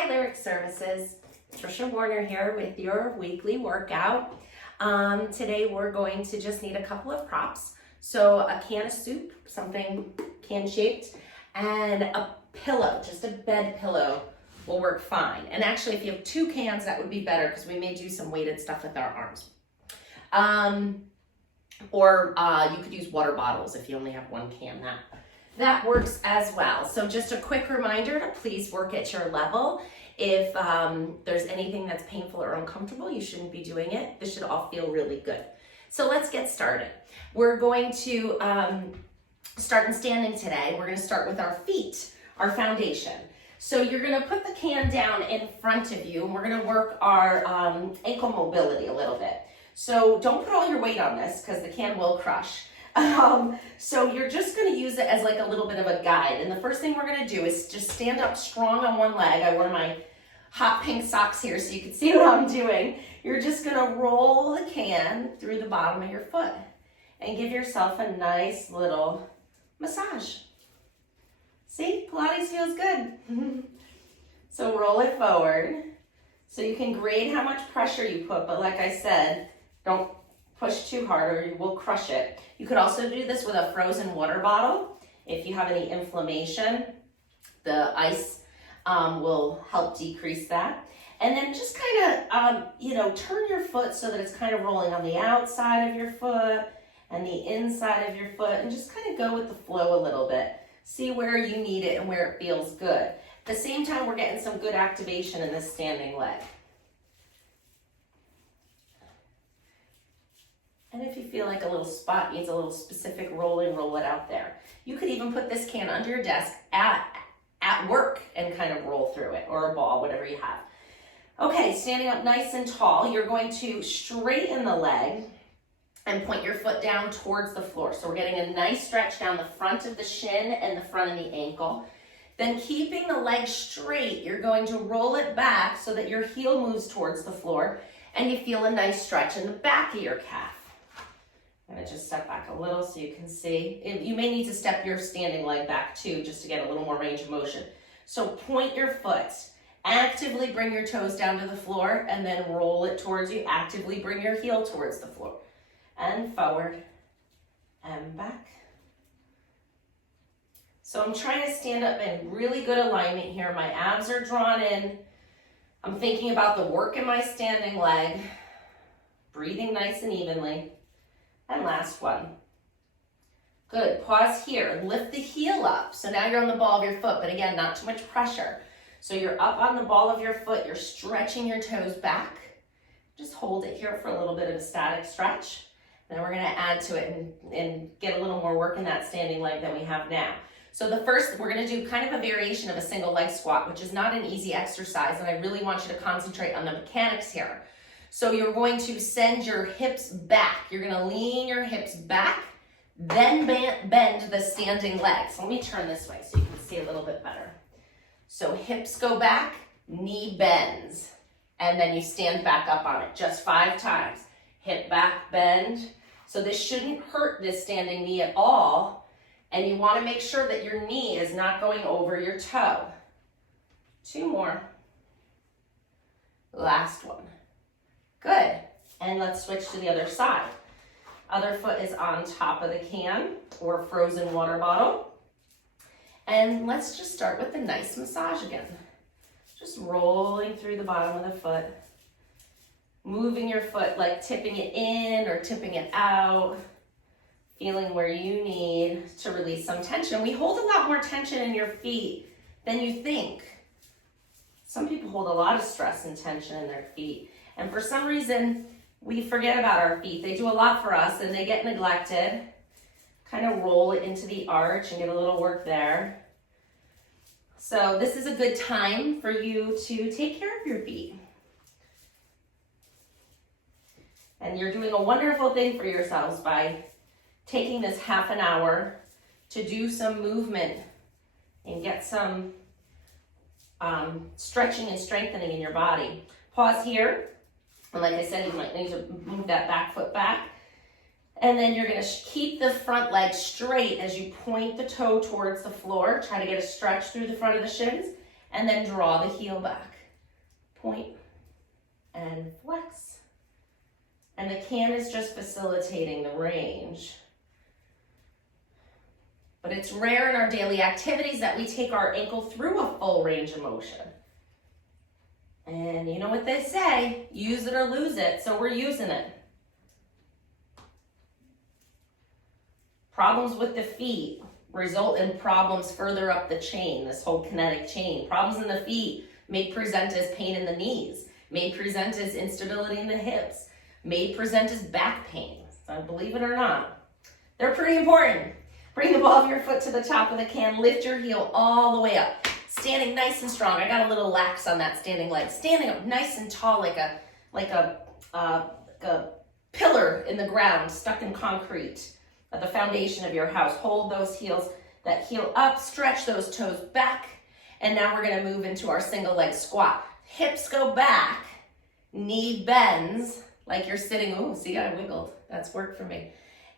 Hi, Lyric Services. Trisha Warner here with your weekly workout. Today we're going to just need a couple of props. So a can of soup, something can shaped, and a pillow, just a bed pillow will work fine. And actually if you have two cans, that would be better because we may do some weighted stuff with our arms. Or you could use water bottles if you only have one can. That works as well. So just a quick reminder to please work at your level. If there's anything that's painful or uncomfortable, you shouldn't be doing it. This should all feel really good. So let's get started. We're going to start in standing today. We're going to start with our feet, our foundation. So you're going to put the can down in front of you, and we're going to work our ankle mobility a little bit. So don't put all your weight on this because the can will crush. So you're just going to use it as like a little bit of a guide. And the first thing we're going to do is just stand up strong on one leg. I wear my hot pink socks here so you can see what I'm doing. You're just going to roll the can through the bottom of your foot and give yourself a nice little massage. See, Pilates feels good. So roll it forward. So you can grade how much pressure you put, but like I said, don't push too hard or you will crush it. You could also do this with a frozen water bottle. If you have any inflammation, the ice will help decrease that. And then just kind of, turn your foot so that it's kind of rolling on the outside of your foot and the inside of your foot, and just kind of go with the flow a little bit. See where you need it and where it feels good. At the same time, we're getting some good activation in this standing leg. And if you feel like a little spot needs a little specific rolling, roll it out there. You could even put this can under your desk at work and kind of roll through it, or a ball, whatever you have. Okay, standing up nice and tall, you're going to straighten the leg and point your foot down towards the floor. So we're getting a nice stretch down the front of the shin and the front of the ankle. Then keeping the leg straight, you're going to roll it back so that your heel moves towards the floor and you feel a nice stretch in the back of your calf. I'm going to just step back a little so you can see. You may need to step your standing leg back too, just to get a little more range of motion. So point your foot, actively bring your toes down to the floor, and then roll it towards you. Actively bring your heel towards the floor. And forward, and back. So I'm trying to stand up in really good alignment here. My abs are drawn in. I'm thinking about the work in my standing leg, breathing nice and evenly. And last one. Good, pause here, lift the heel up. So now you're on the ball of your foot, but again, not too much pressure. So you're up on the ball of your foot, you're stretching your toes back. Just hold it here for a little bit of a static stretch. Then we're gonna add to it and get a little more work in that standing leg than we have now. So the first, we're gonna do kind of a variation of a single leg squat, which is not an easy exercise, and I really want you to concentrate on the mechanics here. So you're going to send your hips back. You're gonna lean your hips back, then bend the standing leg. So let me turn this way so you can see a little bit better. So hips go back, knee bends, and then you stand back up on it, just 5 times. Hip back, bend. So this shouldn't hurt this standing knee at all, and you wanna make sure that your knee is not going over your toe. 2 more. Last one. Good, and let's switch to the other side. Other foot is on top of the can or frozen water bottle. And let's just start with the nice massage again. Just rolling through the bottom of the foot, moving your foot, like tipping it in or tipping it out, feeling where you need to release some tension. We hold a lot more tension in your feet than you think. Some people hold a lot of stress and tension in their feet. And for some reason, we forget about our feet. They do a lot for us and they get neglected. Kind of roll it into the arch and get a little work there. So this is a good time for you to take care of your feet. And you're doing a wonderful thing for yourselves by taking this half an hour to do some movement and get some stretching and strengthening in your body. Pause here. And like I said, you might need to move that back foot back. And then you're gonna keep the front leg straight as you point the toe towards the floor. Try to get a stretch through the front of the shins. and then draw the heel back. Point and flex. And the can is just facilitating the range. But it's rare in our daily activities that we take our ankle through a full range of motion. And you know what they say, use it or lose it, so we're using it. Problems with the feet result in problems further up the chain, this whole kinetic chain. Problems in the feet may present as pain in the knees, may present as instability in the hips, may present as back pain. So believe it or not, they're pretty important. Bring the ball of your foot to the top of the can, lift your heel all the way up. Standing nice and strong. I got a little lax on that standing leg. Standing up nice and tall like a pillar in the ground, stuck in concrete at the foundation of your house. Hold those heels, that heel up, stretch those toes back. And now we're gonna move into our single leg squat. Hips go back, knee bends like you're sitting. Oh, see, I wiggled. That's worked for me.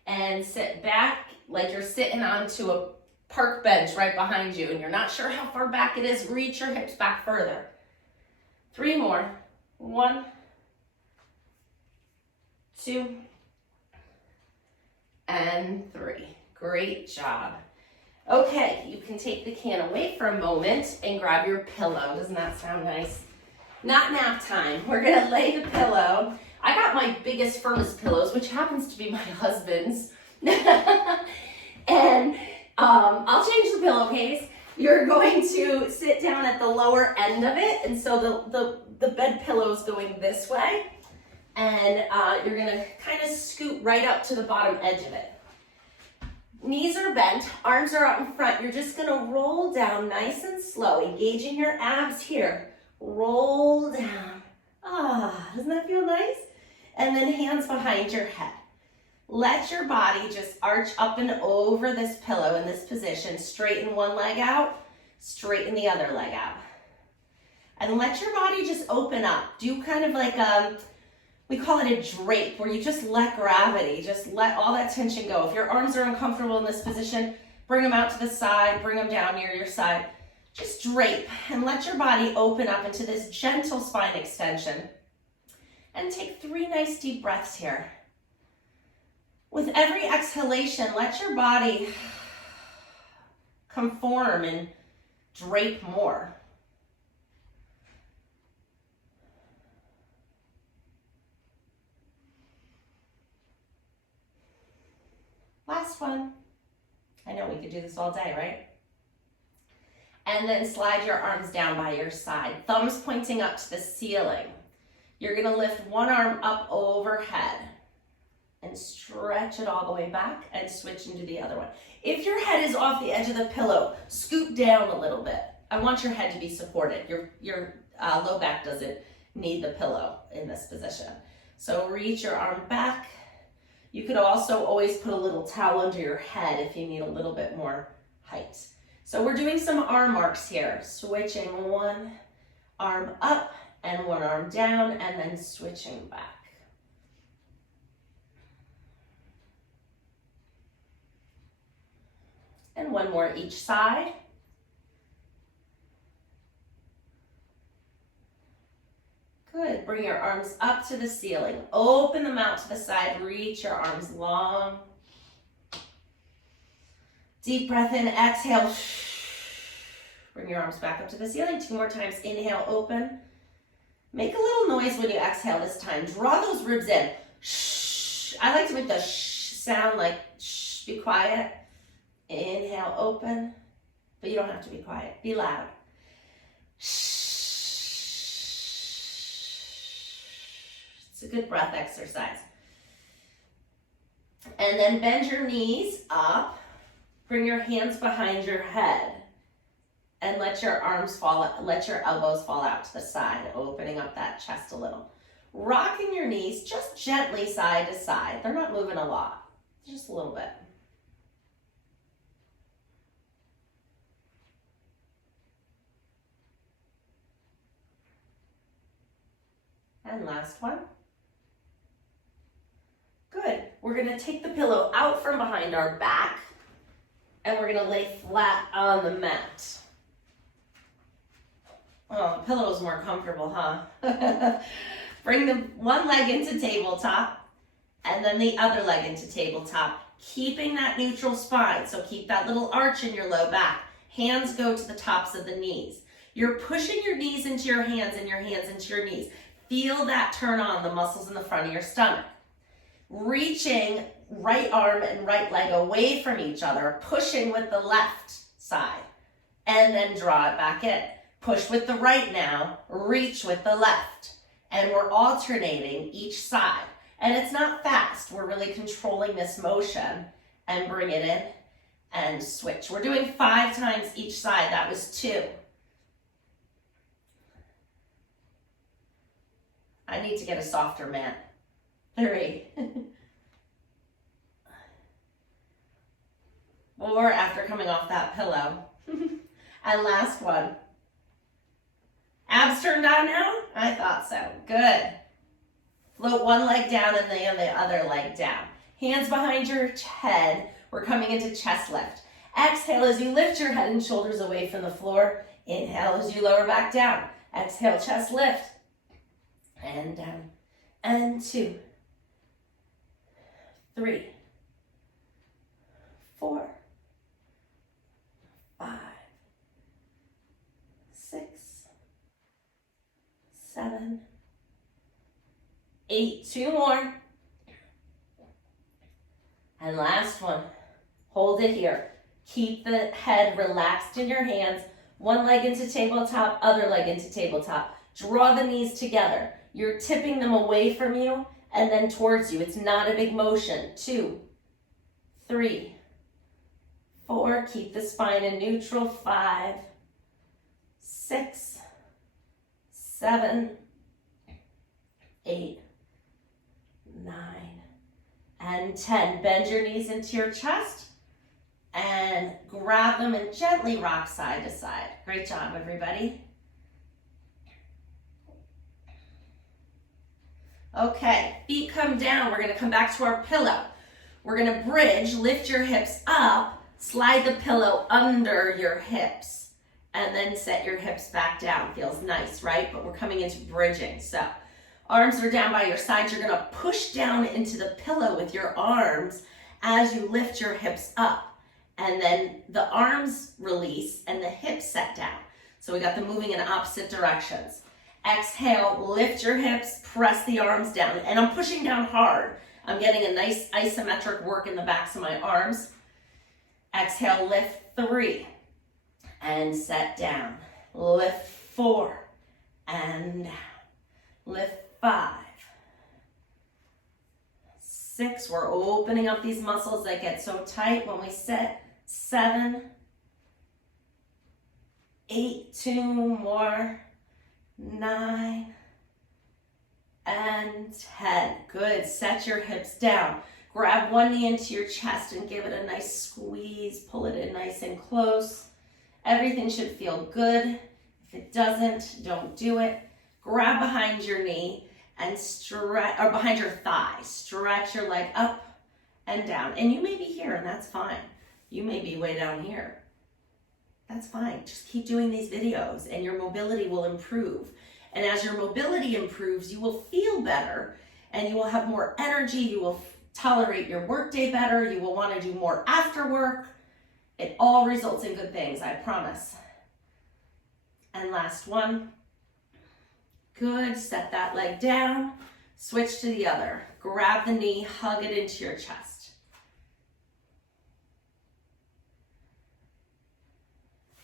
And sit back like you're sitting onto a park bench right behind you and you're not sure how far back it is. Reach your hips back further. 3 more. 1, 2, and 3. Great job. Okay, you can take the can away for a moment and grab your pillow. Doesn't that sound nice? Not nap time. We're gonna lay the pillow. I got my biggest, firmest pillows, which happens to be my husband's. And I'll change the pillowcase. You're going to sit down at the lower end of it, and so the bed pillow's going this way, and you're gonna kind of scoot right up to the bottom edge of it. Knees are bent, arms are out in front. You're just gonna roll down nice and slow, engaging your abs here. Roll down. Doesn't that feel nice? And then hands behind your head. Let your body just arch up and over this pillow in this position. Straighten one leg out, straighten the other leg out. And let your body just open up. Do kind of like we call it a drape, where you just let gravity, just let all that tension go. If your arms are uncomfortable in this position, bring them out to the side, bring them down near your side. Just drape and let your body open up into this gentle spine extension. And take 3 nice deep breaths here. With every exhalation, let your body conform and drape more. Last one. I know we could do this all day, right? And then slide your arms down by your side, thumbs pointing up to the ceiling. You're gonna lift one arm up overhead and stretch it all the way back and switch into the other one. If your head is off the edge of the pillow, scoot down a little bit. I want your head to be supported. Your low back doesn't need the pillow in this position. So reach your arm back. You could also always put a little towel under your head if you need a little bit more height. So we're doing some arm marks here. Switching one arm up and one arm down, and then switching back. And one more each side. Good, bring your arms up to the ceiling. Open them out to the side, reach your arms long. Deep breath in, exhale. Bring your arms back up to the ceiling. 2 more times, inhale, open. Make a little noise when you exhale this time. Draw those ribs in. Shh. I like to make the shh sound, like shh, be quiet. Inhale, open. But you don't have to be quiet. Be loud. Shh. It's a good breath exercise. And then bend your knees up. Bring your hands behind your head. And let your arms fall, let your elbows fall out to the side, opening up that chest a little. Rocking your knees just gently side to side. They're not moving a lot, just a little bit. And last one. Good. We're gonna take the pillow out from behind our back and we're gonna lay flat on the mat. Oh, the pillow is more comfortable, huh? Bring the one leg into tabletop and then the other leg into tabletop, keeping that neutral spine. So keep that little arch in your low back. Hands go to the tops of the knees. You're pushing your knees into your hands and your hands into your knees. Feel that turn on the muscles in the front of your stomach. Reaching right arm and right leg away from each other, pushing with the left side, and then draw it back in. Push with the right now, reach with the left. And we're alternating each side. And it's not fast. We're really controlling this motion and bring it in and switch. We're doing 5 times each side. That was 2. I need to get a softer mat. 3. 4 after coming off that pillow. And last one. Abs turned on now? I thought so. Good. Float one leg down and then the other leg down. Hands behind your head. We're coming into chest lift. Exhale as you lift your head and shoulders away from the floor. Inhale as you lower back down. Exhale, chest lift. And down. And 2. 3. 4. 5. 6. 7. 8. 2 more. And last one. Hold it here. Keep the head relaxed in your hands. One leg into tabletop, other leg into tabletop. Draw the knees together. You're tipping them away from you and then towards you. It's not a big motion. 2, 3, 4. Keep the spine in neutral. 5, 6, 7, 8, 9, and 10. Bend your knees into your chest and grab them and gently rock side to side. Great job, everybody. Okay, feet come down. We're gonna come back to our pillow. We're gonna bridge, lift your hips up, slide the pillow under your hips, and then set your hips back down. Feels nice, right? But we're coming into bridging. So arms are down by your sides. You're gonna push down into the pillow with your arms as you lift your hips up. And then the arms release and the hips set down. So we got them moving in opposite directions. Exhale, lift your hips, press the arms down. And I'm pushing down hard. I'm getting a nice isometric work in the backs of my arms. Exhale, lift 3 and set down. Lift 4 and lift 5. 6, we're opening up these muscles that get so tight when we sit. 7, 8, 2 more. 9 and 10. Good. Set your hips down. Grab one knee into your chest and give it a nice squeeze. Pull it in nice and close. Everything should feel good. If it doesn't, don't do it. Grab behind your knee and stretch, or behind your thigh. Stretch your leg up and down. And you may be here, and that's fine. You may be way down here. That's fine. Just keep doing these videos and your mobility will improve. And as your mobility improves, you will feel better and you will have more energy. You will tolerate your workday better. You will want to do more after work. It all results in good things, I promise. And last one. Good. Set that leg down. Switch to the other. Grab the knee, hug it into your chest.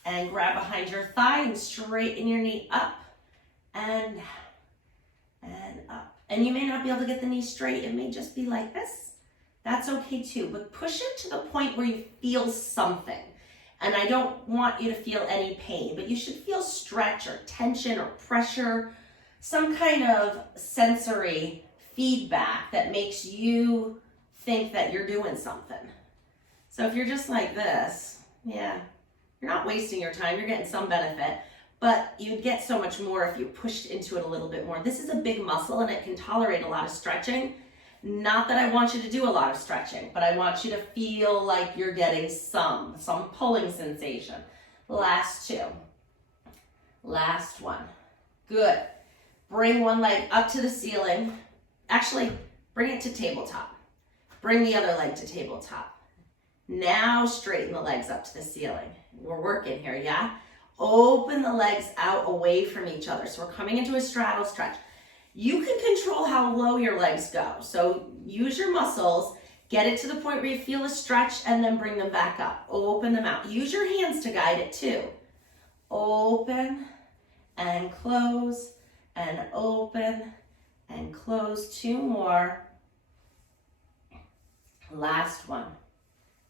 And grab behind your thigh and straighten your knee up and up. And you may not be able to get the knee straight. It may just be like this. That's okay too. But push it to the point where you feel something. And I don't want you to feel any pain, but you should feel stretch or tension or pressure, some kind of sensory feedback that makes you think that you're doing something. So if you're just like this, yeah. You're not wasting your time, you're getting some benefit, but you'd get so much more if you pushed into it a little bit more. This is a big muscle and it can tolerate a lot of stretching. Not that I want you to do a lot of stretching, but I want you to feel like you're getting some pulling sensation. Last 2. Last one. Good. Bring one leg up to the ceiling. Actually, bring it to tabletop. Bring the other leg to tabletop. Now straighten the legs up to the ceiling. We're working here, yeah? Open the legs out away from each other. So we're coming into a straddle stretch. You can control how low your legs go. So use your muscles, get it to the point where you feel a stretch, and then bring them back up. Open them out. Use your hands to guide it too. Open and close and open and close. 2 more. Last one.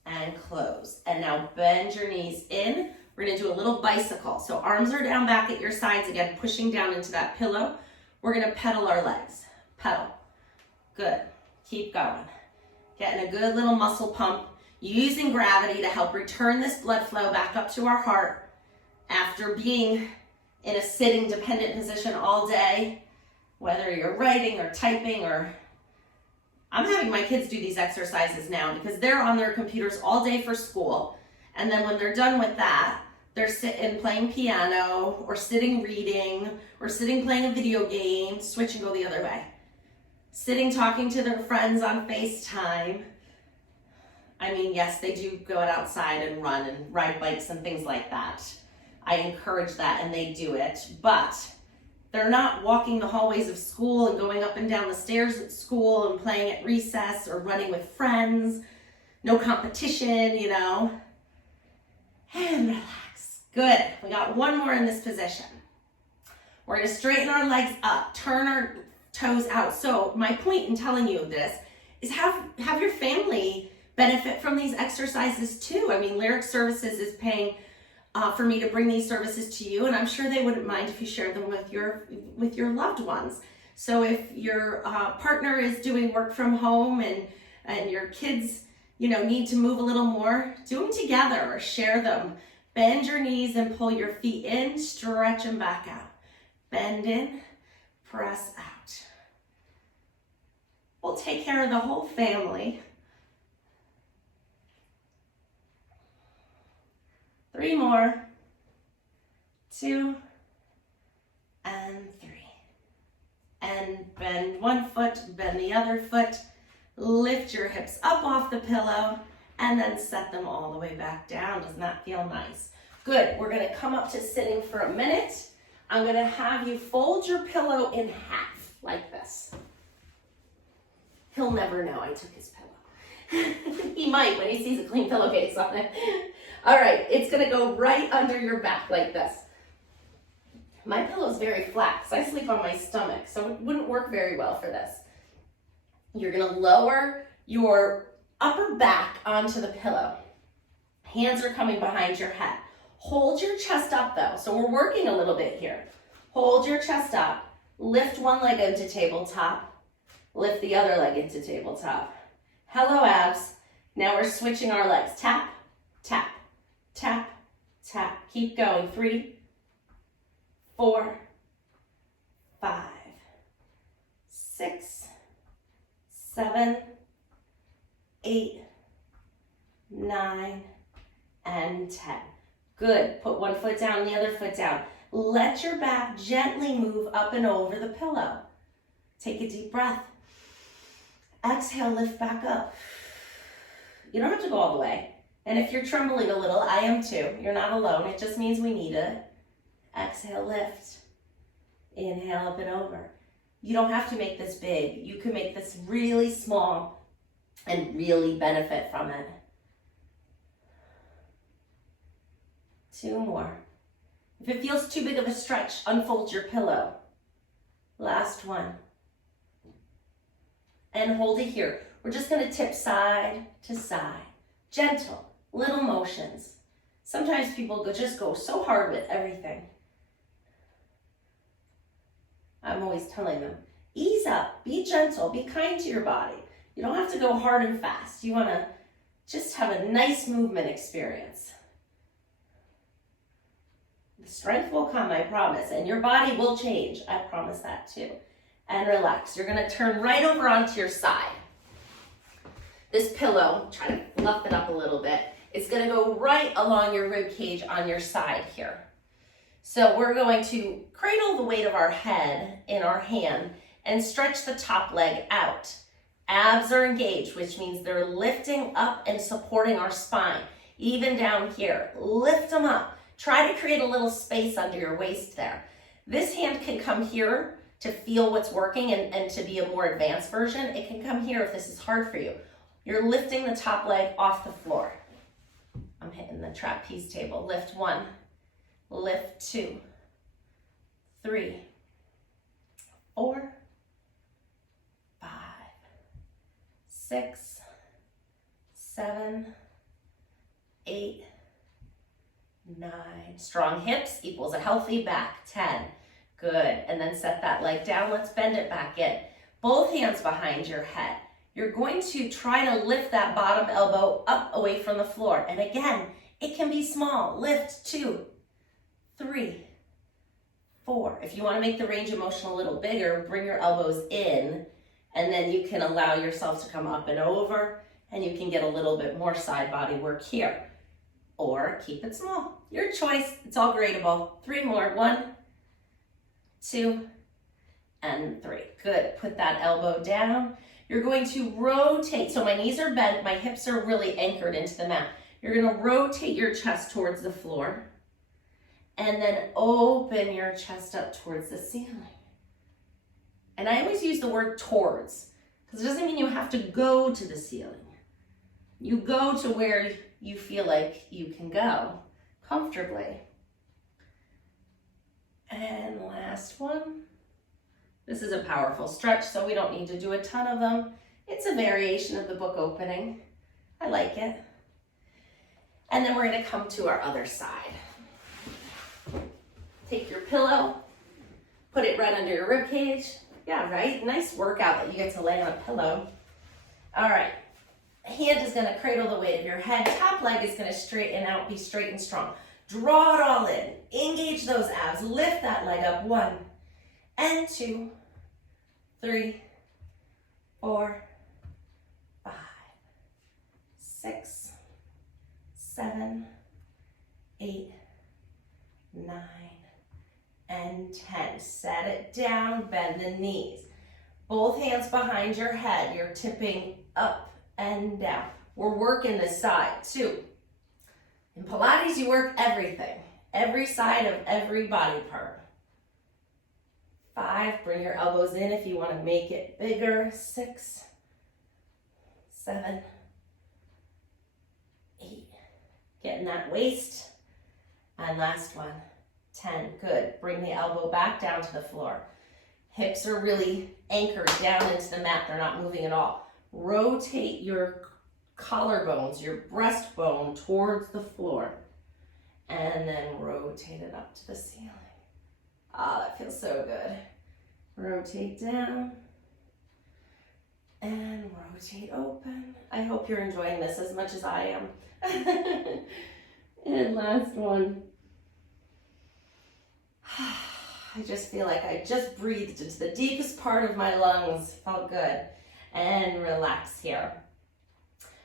And close. And now bend your knees in. We're gonna do a little bicycle. So arms are down back at your sides again, pushing down into that pillow. We're gonna pedal our legs. Pedal. Good. Keep going. Getting a good little muscle pump. Using gravity to help return this blood flow back up to our heart after being in a sitting dependent position all day, whether you're writing or typing or I'm having my kids do these exercises now because they're on their computers all day for school. And then when they're done with that, they're sitting playing piano or sitting reading or sitting playing a video game, switch and go the other way. Sitting talking to their friends on FaceTime. I mean, yes, they do go outside and run and ride bikes and things like that. I encourage that and they do it, but they're not walking the hallways of school and going up and down the stairs at school and playing at recess or running with friends. No competition, you know. And relax. Good. We got one more in this position. We're going to straighten our legs up, turn our toes out. So my point in telling you this is have your family benefit from these exercises too. I mean, Lyric Services is paying for me to bring these services to you, and I'm sure they wouldn't mind if you shared them with your loved ones. So if your partner is doing work from home and your kids, you know, need to move a little more, do them together or share them. Bend your knees and pull your feet in, stretch them back out. Bend in, press out. We'll take care of the whole family. 3 more, 2, and 3. And bend one foot, bend the other foot, lift your hips up off the pillow, and then set them all the way back down. Doesn't that feel nice? Good, we're gonna come up to sitting for a minute. I'm gonna have you fold your pillow in half, like this. He'll never know I took his pillow. He might when he sees a clean pillowcase on it. All right, it's gonna go right under your back like this. My pillow's very flat because I sleep on my stomach, so it wouldn't work very well for this. You're gonna lower your upper back onto the pillow. Hands are coming behind your head. Hold your chest up though, so we're working a little bit here. Hold your chest up, lift one leg into tabletop, lift the other leg into tabletop. Hello abs. Now we're switching our legs. Tap, tap, tap, tap. Keep going. 3, 4, 5, 6, 7, 8, 9, and 10. Good. Put one foot down and the other foot down. Let your back gently move up and over the pillow. Take a deep breath. Exhale, lift back up. You don't have to go all the way. And if you're trembling a little, I am too. You're not alone. It just means we need it. Exhale, lift. Inhale, up and over. You don't have to make this big. You can make this really small and really benefit from it. 2 more. If it feels too big of a stretch, unfold your pillow. Last one. And hold it here. We're just going to tip side to side. Gentle, little motions. Sometimes people just go so hard with everything. I'm always telling them, ease up, be gentle, be kind to your body. You don't have to go hard and fast. You want to just have a nice movement experience. The strength will come, I promise, and your body will change. I promise that too. And relax. You're going to turn right over onto your side. This pillow, try to fluff it up a little bit. It's going to go right along your rib cage on your side here. So we're going to cradle the weight of our head in our hand and stretch the top leg out. Abs are engaged, which means they're lifting up and supporting our spine. Even down here, lift them up. Try to create a little space under your waist there. This hand can come here to feel what's working and to be a more advanced version. It can come here if this is hard for you. You're lifting the top leg off the floor. I'm hitting the trapeze table. Lift 1, lift 2, 3, 4, 5, 6, 7, 8, 9. Strong hips equals a healthy back. 10. Good. And then set that leg down. Let's bend it back in. Both hands behind your head. You're going to try to lift that bottom elbow up away from the floor. And again, it can be small. Lift 2, 3, 4. If you want to make the range of motion a little bigger, bring your elbows in, and then you can allow yourself to come up and over, and you can get a little bit more side body work here. Or keep it small. Your choice. It's all gradable. 3 more. 1, 2, and 3. Good. Put that elbow down. You're going to rotate. So my knees are bent. My hips are really anchored into the mat. You're going to rotate your chest towards the floor. And then open your chest up towards the ceiling. And I always use the word towards, because it doesn't mean you have to go to the ceiling. You go to where you feel like you can go comfortably. And last one. This is a powerful stretch, so we don't need to do a ton of them. It's a variation of the book opening. I like it. And then we're going to come to our other side. Take your pillow, put it right under your rib cage. Yeah, right? Nice workout that you get to lay on a pillow. All right. Hand is going to cradle the weight of your head. Top leg is going to straighten out, be straight and strong. Draw it all in. Engage those abs. Lift that leg up. 1 and 2, 3, 4, 5, 6, 7, 8, 9, and 10. Set it down. Bend the knees. Both hands behind your head. You're tipping up and down. We're working this side too. In Pilates, you work everything, every side of every body part. 5, bring your elbows in if you want to make it bigger. 6, 7, 8, getting that waist. And last one, 10, good. Bring the elbow back down to the floor. Hips are really anchored down into the mat. They're not moving at all. Rotate your collarbones, your breastbone towards the floor, and then rotate it up to the ceiling. Ah, that feels so good. Rotate down and rotate open. I hope you're enjoying this as much as I am. And last one. I just feel like I just breathed into the deepest part of my lungs. Felt good. And relax here.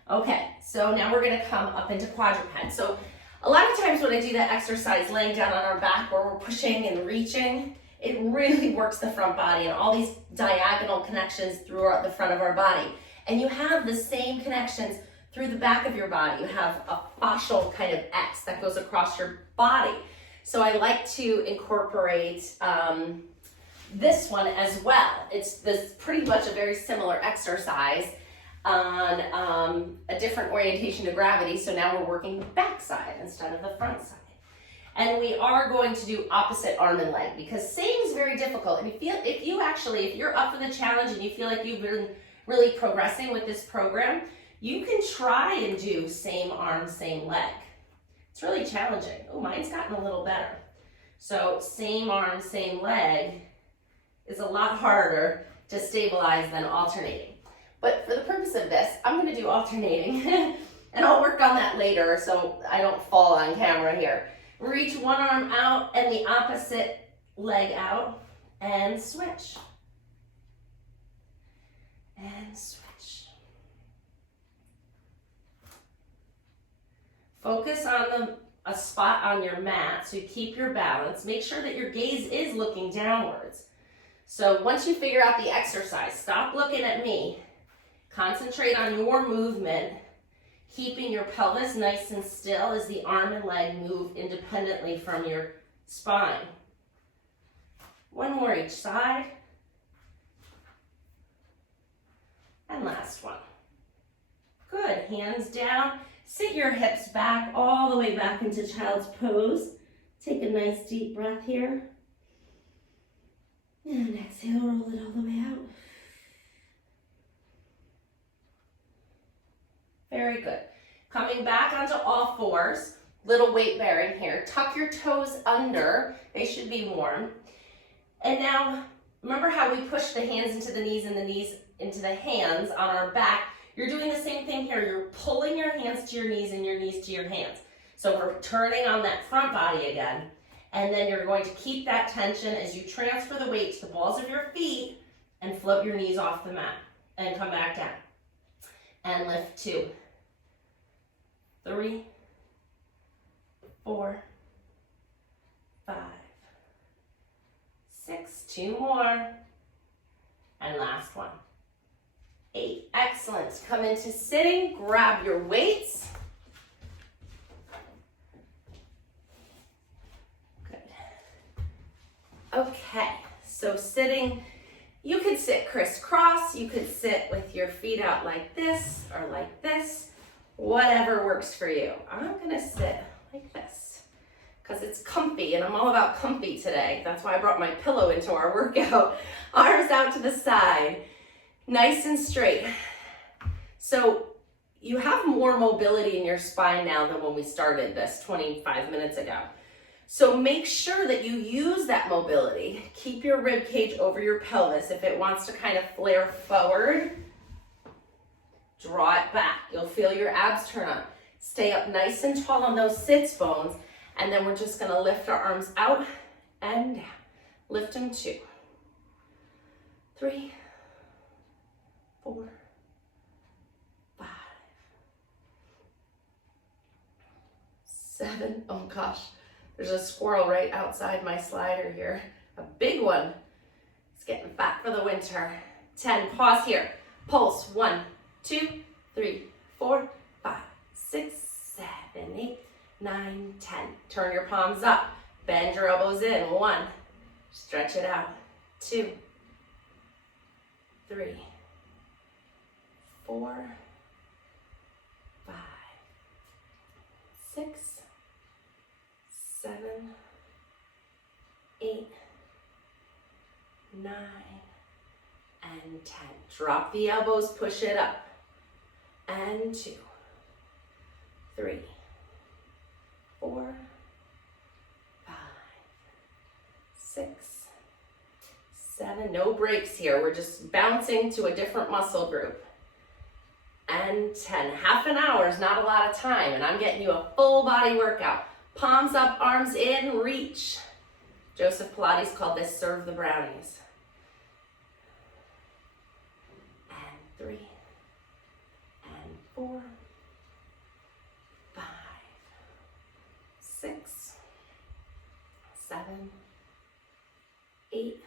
Okay, so now we're going to come up into quadruped. So a lot of times when I do that exercise laying down on our back where we're pushing and reaching, it really works the front body and all these diagonal connections throughout the front of our body. And you have the same connections through the back of your body. You have a fascial kind of X that goes across your body. So I like to incorporate this one as well. It's this pretty much a very similar exercise on a different orientation to gravity. So now we're working the back side instead of the front side. And we are going to do opposite arm and leg because same is very difficult. And if you're up for the challenge and you feel like you've been really progressing with this program, you can try and do same arm, same leg. It's really challenging. Oh, mine's gotten a little better. So same arm, same leg is a lot harder to stabilize than alternating. But for the purpose of this, I'm going to do alternating and I'll work on that later so I don't fall on camera here. Reach one arm out and the opposite leg out and switch. And switch. Focus on the a spot on your mat so you keep your balance. Make sure that your gaze is looking downwards. So once you figure out the exercise, stop looking at me. Concentrate on your movement, keeping your pelvis nice and still as the arm and leg move independently from your spine. One more each side. And last one. Good, hands down. Sit your hips back, all the way back into child's pose. Take a nice deep breath here. And exhale, roll it all the way out. Very good. Coming back onto all fours, little weight bearing here. Tuck your toes under, they should be warm. And now, remember how we push the hands into the knees and the knees into the hands on our back? You're doing the same thing here. You're pulling your hands to your knees and your knees to your hands. So we're turning on that front body again. And then you're going to keep that tension as you transfer the weight to the balls of your feet and float your knees off the mat and come back down. And lift 2, 3, 4, 5, 6, 2 more. And last one. 8. Excellent. Come into sitting, grab your weights. Good. Okay, so sitting, you could sit crisscross, you could sit with your feet out like this or like this, whatever works for you. I'm gonna sit like this because it's comfy and I'm all about comfy today. That's why I brought my pillow into our workout. Arms out to the side. Nice and straight. So you have more mobility in your spine now than when we started this 25 minutes ago. So make sure that you use that mobility. Keep your rib cage over your pelvis. If it wants to kind of flare forward, draw it back. You'll feel your abs turn on. Stay up nice and tall on those sits bones. And then we're just gonna lift our arms out and down. Lift them 2, 3, 4, 5, 7. Oh gosh, there's a squirrel right outside my slider here. A big one. It's getting fat for the winter. 10. Pause here. Pulse. 1, 2, 3, 4, 5, 6, 7, 8, 9, 10. Turn your palms up. Bend your elbows in. 1. Stretch it out. 2, 3, 4, 5, 6, 7, 8, 9, and 10. Drop the elbows, push it up. And 2, 3, 4, 5, 6, 7. No breaks here. We're just bouncing to a different muscle group. And 10. Half an hour is not a lot of time, and I'm getting you a full body workout. Palms up, arms in, reach. Joseph Pilates called this serve the brownies. And 3, and 4, 5, 6, 7, 8,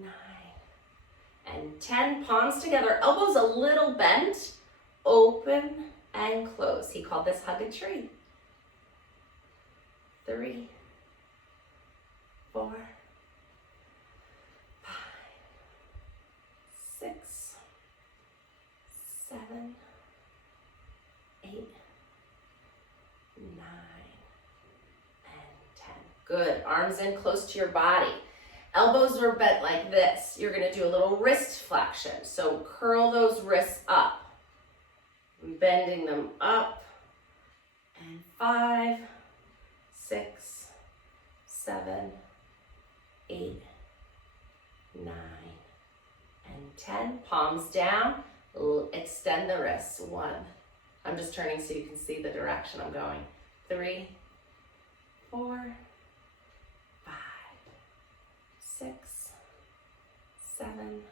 9, and 10. Palms together, elbows a little bent, open and close. He called this hug a tree. 3, 4, 5, 6, 7, 8, 9, and 10. Good. Arms in close to your body. Elbows are bent like this. You're going to do a little wrist flexion. So curl those wrists up. Bending them up. And 5, 6, 7, 8, 9, and 10. Palms down. Extend the wrists. 1. I'm just turning so you can see the direction I'm going. 3, 4, 5, 6, 7,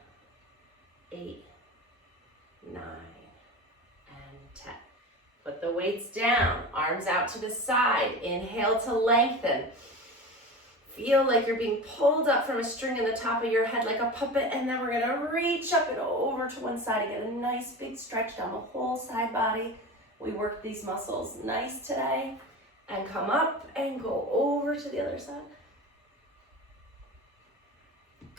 8, 9, and 10. Put the the weights down, arms out to the side. Inhale to lengthen. Feel like you're being pulled up from a string in the top of your head like a puppet, and then we're gonna reach up and over to one side and get a nice big stretch down the whole side body. We worked these muscles nice today. And come up and go over to the other side.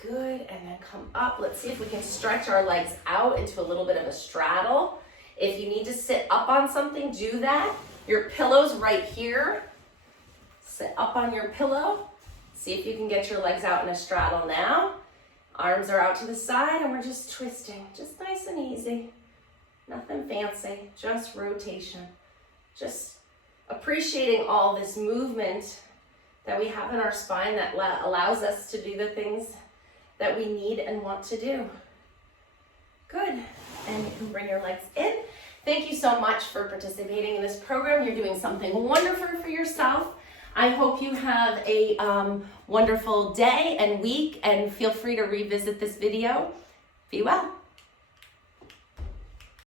Good, and then come up. Let's see if we can stretch our legs out into a little bit of a straddle. If you need to sit up on something, do that. Your pillow's right here. Sit up on your pillow. See if you can get your legs out in a straddle now. Arms are out to the side and we're just twisting, just nice and easy. Nothing fancy, just rotation. Just appreciating all this movement that we have in our spine that allows us to do the things that we need and want to do. Good, and you can bring your legs in. Thank you so much for participating in this program. You're doing something wonderful for yourself. I hope you have a wonderful day and week, and feel free to revisit this video. Be well.